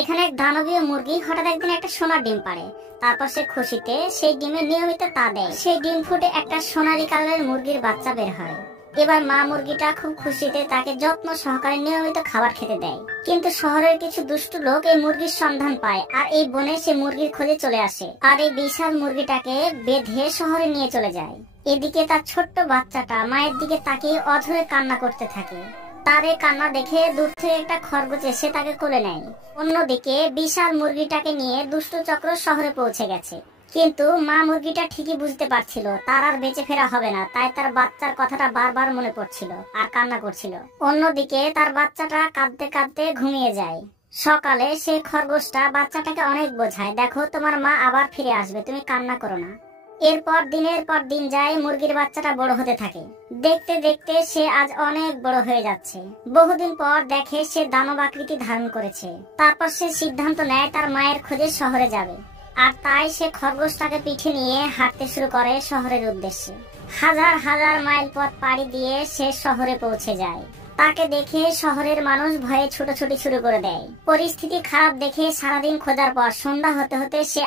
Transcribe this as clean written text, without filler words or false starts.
এখানে এক দানবীয় মুরগি হঠাৎ একদিন একটা সোনার ডিম পাড়ে। তারপর সে খুশিতে সেই ডিমে নিয়মিত তা দেয়। সেই ডিম ফুটে একটা সোনালী কালারের মুরগির বাচ্চা বের হয়। এবার মা মুরগিটা খুব খুশিতে তাকে যত্ন সহকারে নিয়মিত খাবার খেতে দেয়। কিন্তু শহরের কিছু দুষ্টু লোক এই মুরগির সন্ধান পায় আর এই বনে সে মুরগির খোঁজে চলে আসে আর এই বিশাল মুরগিটাকে বেঁধে শহরে নিয়ে চলে যায়। এদিকে তার ছোট্ট বাচ্চাটা মায়ের দিকে তাকিয়ে অঝরে কান্না করতে থাকে। তার এই কান্না দেখে দূর থেকে একটা খরগোশ এসে তাকে কোলে নেয়। অন্যদিকে বিশাল মুরগিটাকে নিয়ে দুষ্ট চক্র শহরে পৌঁছে গেছে। কিন্তু মা মুরগিটা ঠিকই বুঝতে পারছিল তার আর বেঁচে ফেরা হবে না, তাই তার বাচ্চার কথাটা বারবার মনে পড়ছিল আর কান্না করছিল। অন্যদিকে তার বাচ্চাটা কাঁদতে কাঁদতে ঘুমিয়ে যায়। সকালে সেই খরগোশটা বাচ্চাটাকে অনেক বোঝায়, দেখো তোমার মা আবার ফিরে আসবে, তুমি কান্না করো না। এরপর দিনের পর দিন যায়, মুরগির বাচ্চাটা বড় হতে থাকে। দেখতে দেখতে সে আজ অনেক বড় হয়ে যাচ্ছে। বহুদিন পর দেখে সে দানব আকৃতি ধারণ করেছে। তারপর সে সিদ্ধান্ত নেয় তার মায়ের খোঁজে শহরে যাবে। আর তাই সে খরগোশটাকে পিঠে নিয়ে হাঁটতে শুরু করে শহরের উদ্দেশ্যে। হাজার হাজার মাইল পথ পাড়ি দিয়ে সে শহরে পৌঁছে যায়। তাকে দেখে শহরের মানুষ ভয়ে ছুটোছুটি শুরু করে দেয়। পরিস্থিতি খারাপ দেখে সারাদিন খোঁজার পর সন্ধ্যা হতে হতে সে